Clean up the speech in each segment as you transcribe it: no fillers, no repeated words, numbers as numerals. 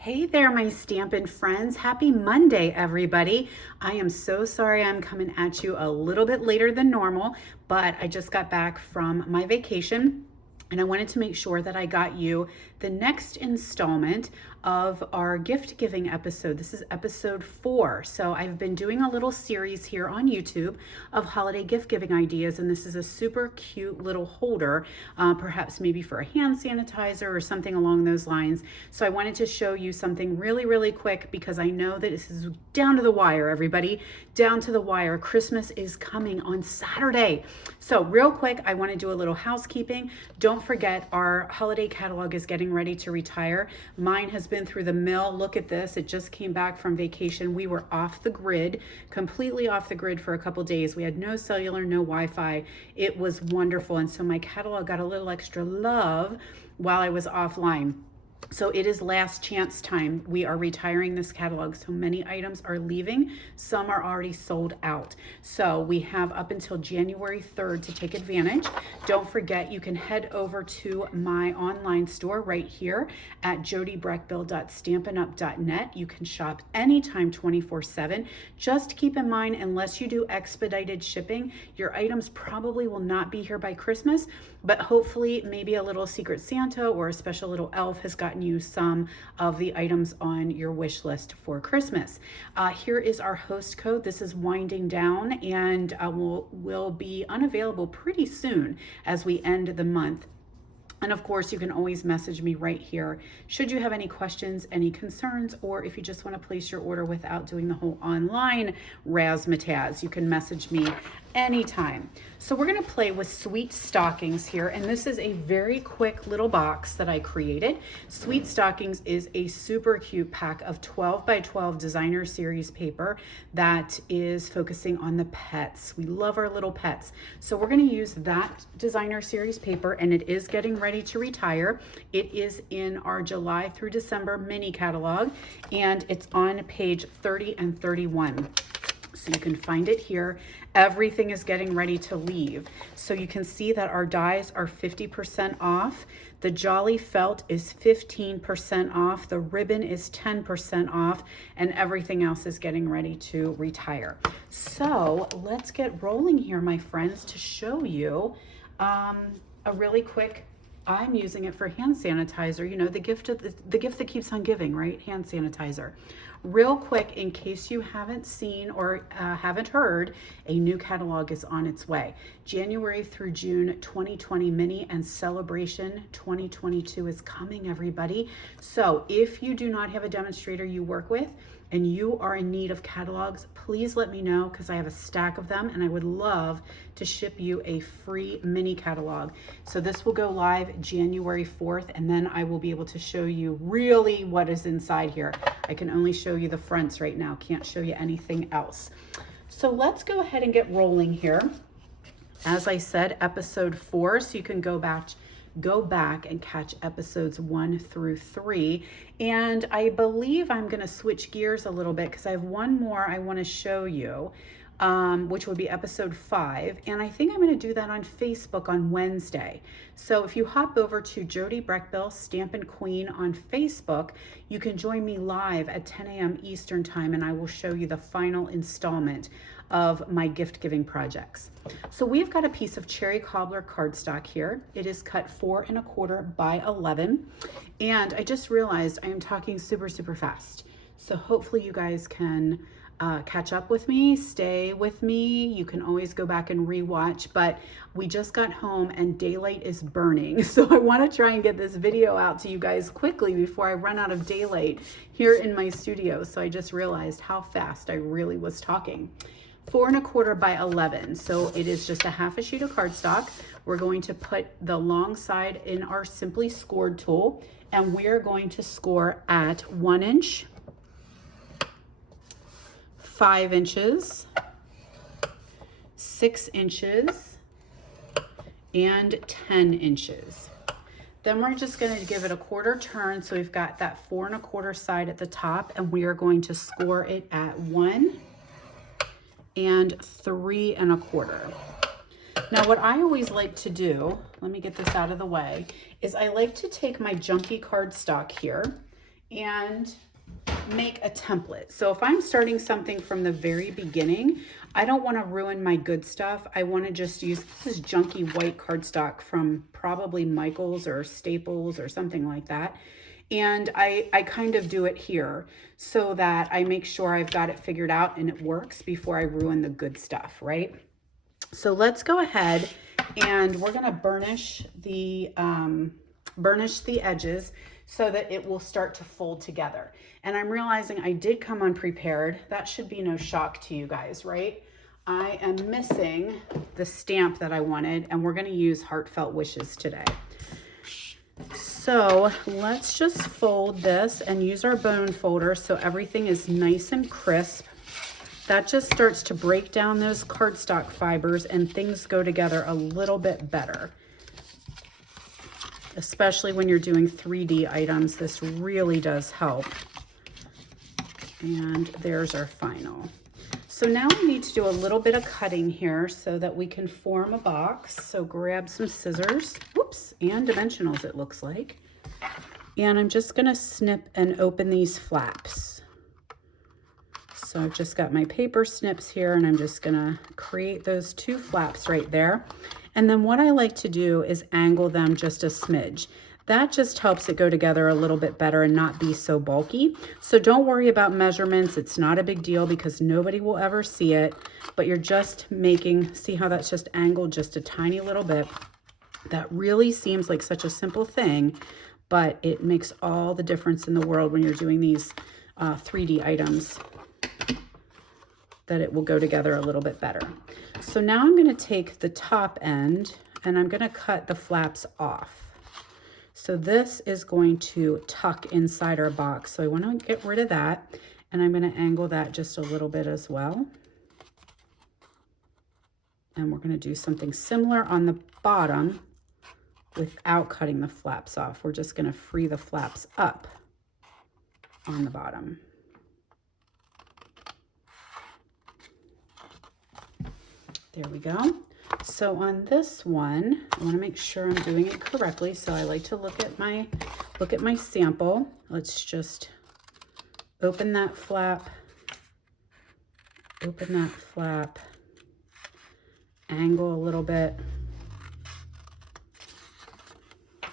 Hey there, my Stampin' friends. Happy Monday, everybody. I am so sorry I'm coming at you a little bit later than normal, but I just got back from my vacation and I wanted to make sure that I got you the next installment of our gift giving episode. This is episode 4. So I've been doing a little series here on YouTube of holiday gift giving ideas, and this is a super cute little holder, perhaps maybe for a hand sanitizer or something along those lines. So I wanted to show you something really, really quick because I know that this is down to the wire, everybody. Down to the wire. Christmas is coming on Saturday. So real quick, I want to do a little housekeeping. Don't forget, our holiday catalog is getting ready to retire. Mine has been through the mill. Look at this. It just came back from vacation. We were off the grid, completely off the grid for a couple days. We had no cellular, no Wi-Fi. It was wonderful. And so my catalog got a little extra love while I was offline. So it is last chance time. We are retiring this catalog. So many items are leaving. Some are already sold out. So we have up until January 3rd to take advantage. Don't forget, you can head over to my online store right here at jodybrechbill.stampinup.net. You can shop anytime 24/7. Just keep in mind, unless you do expedited shipping, your items probably will not be here by Christmas, but hopefully maybe a little Secret Santa or a special little elf has gotten you some of the items on your wish list for Christmas. Here is our host code. This is winding down and will be unavailable pretty soon as we end the month. And of course, you can always message me right here should you have any questions, any concerns, or if you just want to place your order without doing the whole online razzmatazz, you can message me anytime. So we're going to play with Sweet Stockings here, and this is a very quick little box that I created. Sweet Stockings is a super cute pack of 12 by 12 designer series paper that is focusing on the pets. We love our little pets. So we're going to use that designer series paper, and it is getting ready to retire. It is in our July through December mini catalog, and it's on page 30 and 31. So you can find it here. Everything is getting ready to leave. So you can see that our dies are 50% off. The Jolly Felt is 15% off. The ribbon is 10% off, and everything else is getting ready to retire. So let's get rolling here, my friends, to show you a really quick. I'm using it for hand sanitizer, you know, the gift that keeps on giving, right? Hand sanitizer. Real quick, in case you haven't seen or haven't heard, a new catalog is on its way. January through June 2020 mini and Celebration 2022 is coming, everybody. So if you do not have a demonstrator you work with and you are in need of catalogs, please let me know because I have a stack of them and I would love to ship you a free mini catalog. So this will go live January 4th, and then I will be able to show you really what is inside here. I can only show you the fronts right now, can't show you anything else. So let's go ahead and get rolling here. As I said, episode 4, so you can go back and catch episodes 1 through 3. And I believe I'm going to switch gears a little bit because I have one more I want to show you, which would be episode 5. And I think I'm going to do that on Facebook on Wednesday. So if you hop over to Jody Brechbill, Stampin' Queen on Facebook, you can join me live at 10 a.m. Eastern time, and I will show you the final installment of my gift giving projects. So we've got a piece of cherry cobbler cardstock here. It is cut 4 1/4 by 11. And I just realized I am talking super, super fast. So hopefully you guys can catch up with me, stay with me. You can always go back and rewatch, but we just got home and daylight is burning. So I want to try and get this video out to you guys quickly before I run out of daylight here in my studio. So I just realized how fast I really was talking. 4 1/4 by 11. So it is just a half a sheet of cardstock. We're going to put the long side in our Simply Scored tool, and we're going to score at 1 inch, 5 inches, 6 inches, and 10 inches. Then we're just going to give it a quarter turn. So we've got that 4 1/4 side at the top, and we are going to score it at 1 and 3 1/4. Now what I always like to do, let me get this out of the way, is I like to take my junky cardstock here and make a template. So if I'm starting something from the very beginning, I don't want to ruin my good stuff. I want to just use, this is junky white cardstock from probably Michael's or Staples or something like that. And I kind of do it here so that I make sure I've got it figured out and it works before I ruin the good stuff, right? So let's go ahead and we're going to burnish the edges so that it will start to fold together. And I'm realizing I did come unprepared. That should be no shock to you guys, right? I am missing the stamp that I wanted, and we're going to use Heartfelt Wishes today. So let's just fold this and use our bone folder so everything is nice and crisp. That just starts to break down those cardstock fibers and things go together a little bit better. Especially when you're doing 3D items, this really does help. And there's our final. So now we need to do a little bit of cutting here so that we can form a box. So grab some scissors, whoops, and dimensionals it looks like. And I'm just gonna snip and open these flaps. So I've just got my paper snips here and I'm just gonna create those 2 flaps right there. And then what I like to do is angle them just a smidge. That just helps it go together a little bit better and not be so bulky. So don't worry about measurements. It's not a big deal because nobody will ever see it, but you're just making, see how that's just angled just a tiny little bit. That really seems like such a simple thing, but it makes all the difference in the world when you're doing these 3D items, that it will go together a little bit better. So now I'm going to take the top end and I'm going to cut the flaps off. So this is going to tuck inside our box. So I want to get rid of that and I'm going to angle that just a little bit as well. And we're going to do something similar on the bottom without cutting the flaps off. We're just going to free the flaps up on the bottom. There we go. So on this one, I want to make sure I'm doing it correctly. So I like to look at my sample. Let's just open that flap, angle a little bit. I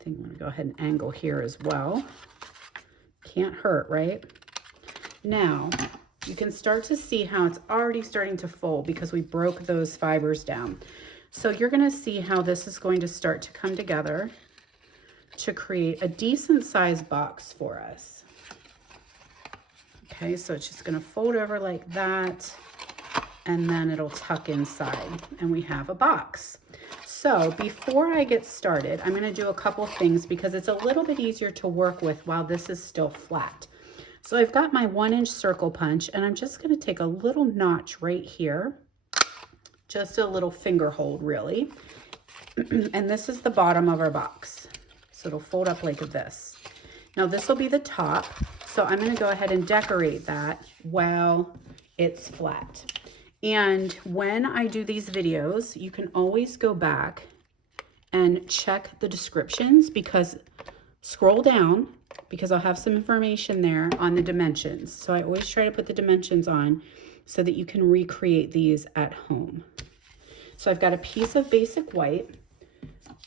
think I'm going to go ahead and angle here as well. Can't hurt, right? Now, you can start to see how it's already starting to fold because we broke those fibers down. So you're going to see how this is going to start to come together to create a decent sized box for us. Okay, so it's just going to fold over like that, and then it'll tuck inside, and we have a box. So before I get started, I'm going to do a couple things because it's a little bit easier to work with while this is still flat. So I've got my 1-inch circle punch and I'm just going to take a little notch right here, just a little finger hold really. And this is the bottom of our box. So it'll fold up like this. Now this will be the top. So I'm going to go ahead and decorate that while it's flat. And when I do these videos, you can always go back and check the descriptions because scroll down because I'll have some information there on the dimensions. So I always try to put the dimensions on so that you can recreate these at home. So I've got a piece of basic white,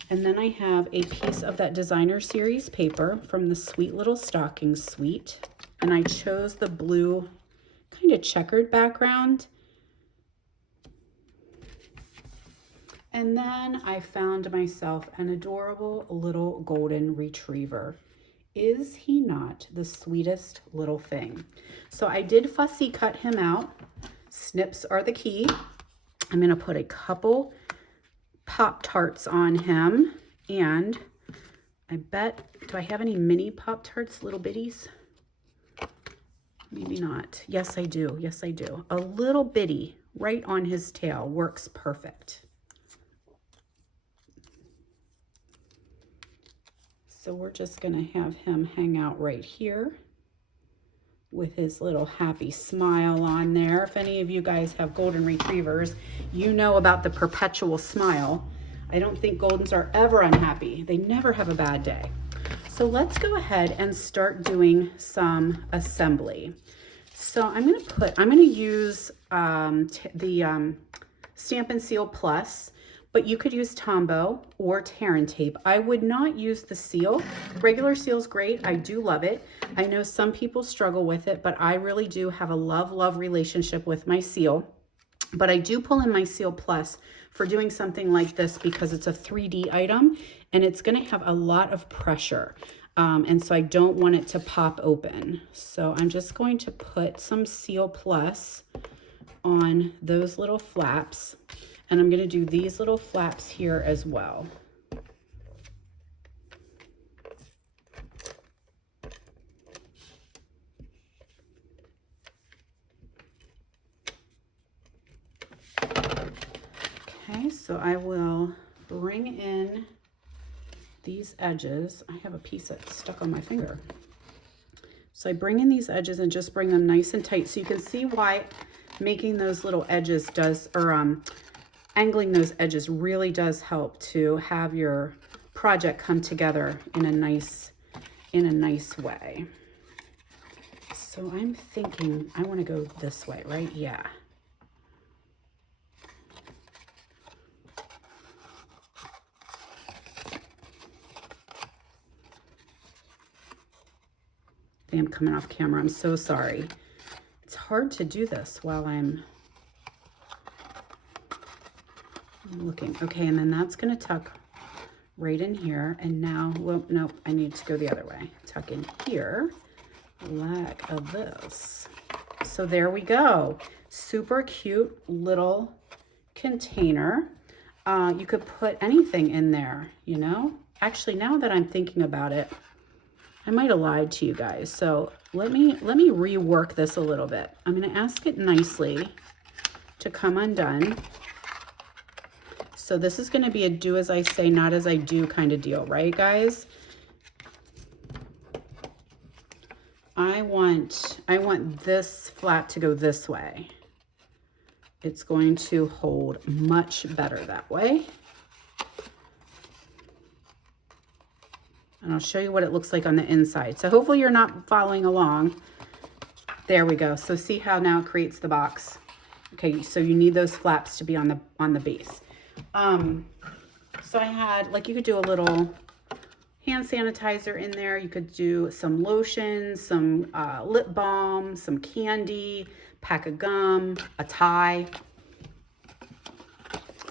and then I have a piece of that designer series paper from the Sweet Little Stockings Suite. And I chose the blue kind of checkered background. And then I found myself an adorable little golden retriever. Is he not the sweetest little thing? So I did fussy cut him out. Snips are the key. I'm going to put a couple Pop-Tarts on him. And I bet, do I have any mini Pop-Tarts, little bitties? Maybe not. Yes, I do. Yes, I do. A little bitty right on his tail works perfect. So we're just going to have him hang out right here with his little happy smile on there. If any of you guys have golden retrievers, you know about the perpetual smile. I don't think Goldens are ever unhappy. They never have a bad day. So let's go ahead and start doing some assembly. So I'm gonna use the Stampin' Seal Plus, but you could use Tombow or Tear and Tape. I would not use the seal. Regular seal's great, I do love it. I know some people struggle with it, but I really do have a love relationship with my seal. But I do pull in my Seal Plus for doing something like this because it's a 3D item and it's gonna have a lot of pressure. And so I don't want it to pop open. So I'm just going to put some Seal Plus on those little flaps. And I'm gonna do these little flaps here as well. Okay, so I will bring in these edges. I have a piece that's stuck on my finger. So I bring in these edges and just bring them nice and tight. So you can see why making those little edges does, or angling those edges really does help to have your project come together in a nice way. So I'm thinking I want to go this way, right? Yeah. I am coming off camera. I'm so sorry. It's hard to do this while I'm looking. Okay, and then that's going to tuck right in here. And now, well, nope, I need to go the other way. Tuck in here like this. So there we go. Super cute little container. You could put anything in there, you know? Actually, now that I'm thinking about it, I might have lied to you guys. So let me rework this a little bit. I'm going to ask it nicely to come undone. So this is going to be a do as I say, not as I do kind of deal, right, guys? I want this flap to go this way. It's going to hold much better that way. And I'll show you what it looks like on the inside. So hopefully you're not following along. There we go. So see how now it creates the box. Okay, so you need those flaps to be on the base. So I had, like, you could do a little hand sanitizer in there. You could do some lotion, some lip balm, some candy, pack of gum, a tie.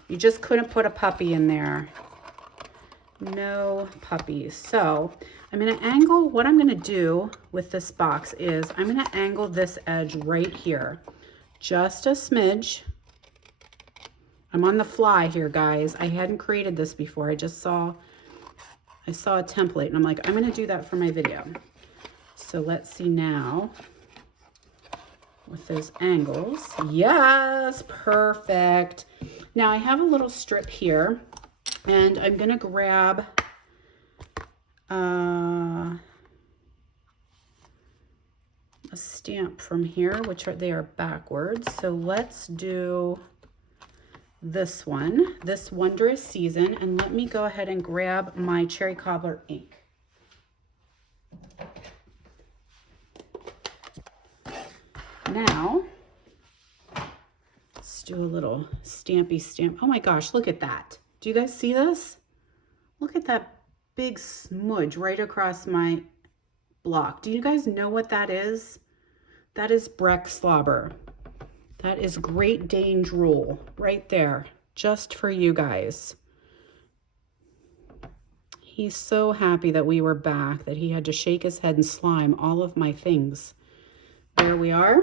You just couldn't put a puppy in there. No puppies. So I'm going to angle, what I'm going to do with this box is I'm going to angle this edge right here. Just a smidge. I'm on the fly here, guys. I hadn't created this before. I saw a template and I'm like, I'm going to do that for my video. So let's see now with those angles. Yes, perfect. Now I have a little strip here. And I'm going to grab a stamp from here, they are backwards. So let's do this one, this Wondrous Season. And let me go ahead and grab my Cherry Cobbler ink. Now, let's do a little stampy stamp. Oh my gosh, look at that. Do you guys see this? Look at that big smudge right across my block. Do you guys know what that is? That is Breck Slobber. That is Great Dane Drool right there, just for you guys. He's so happy that we were back that he had to shake his head and slime all of my things. There we are.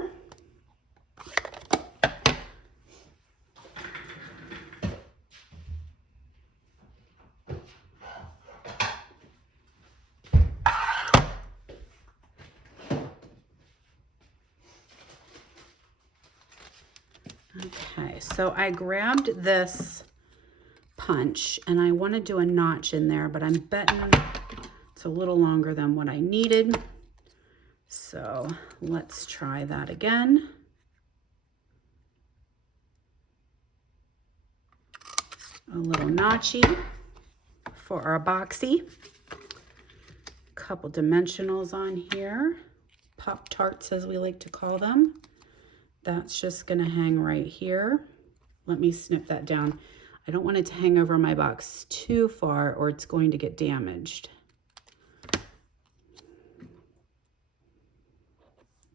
Okay, so I grabbed this punch and I want to do a notch in there, but I'm betting it's a little longer than what I needed. So let's try that again. A little notchy for our boxy. Couple dimensionals on here. Pop-Tarts, as we like to call them. That's just gonna hang right here. Let me snip that down. I don't want it to hang over my box too far or it's going to get damaged.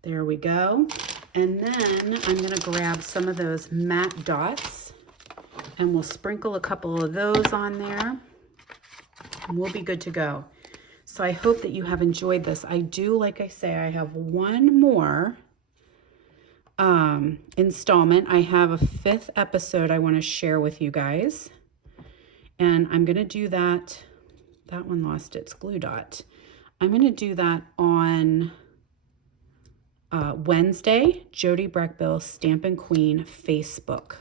There we go. And then I'm gonna grab some of those matte dots and we'll sprinkle a couple of those on there and we'll be good to go. So I hope that you have enjoyed this. I do, like I say, I have one more installment. I have a 5th episode I want to share with you guys. And I'm going to do that. That one lost its glue dot. I'm going to do that on Wednesday, Jody Brechbill, Stampin' Queen Facebook.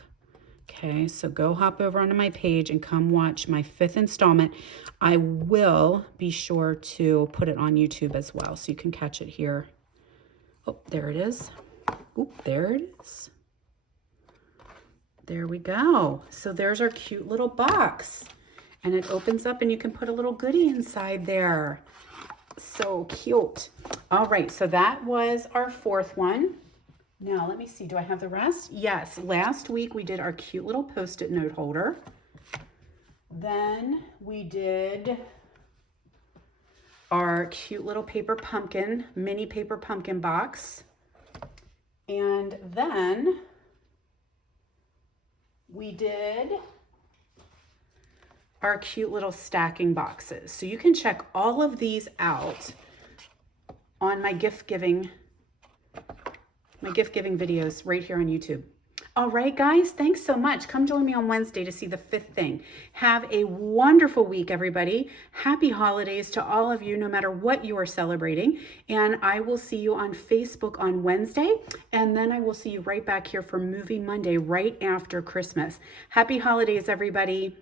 Okay, so go hop over onto my page and come watch my 5th installment. I will be sure to put it on YouTube as well, so you can catch it here. Oh, there it is. Oop, there it is. There we go. So there's our cute little box. And it opens up and you can put a little goodie inside there. So cute. All right, so that was our 4th one. Now, let me see. Do I have the rest? Yes. Last week we did our cute little Post-it note holder. Then we did our cute little paper pumpkin, mini paper pumpkin box. And then we did our cute little stacking boxes. So you can check all of these out on my gift giving videos right here on YouTube. All right, guys, thanks so much. Come join me on Wednesday to see the 5th thing. Have a wonderful week, everybody. Happy holidays to all of you, no matter what you are celebrating. And I will see you on Facebook on Wednesday. And then I will see you right back here for Movie Monday, right after Christmas. Happy holidays, everybody.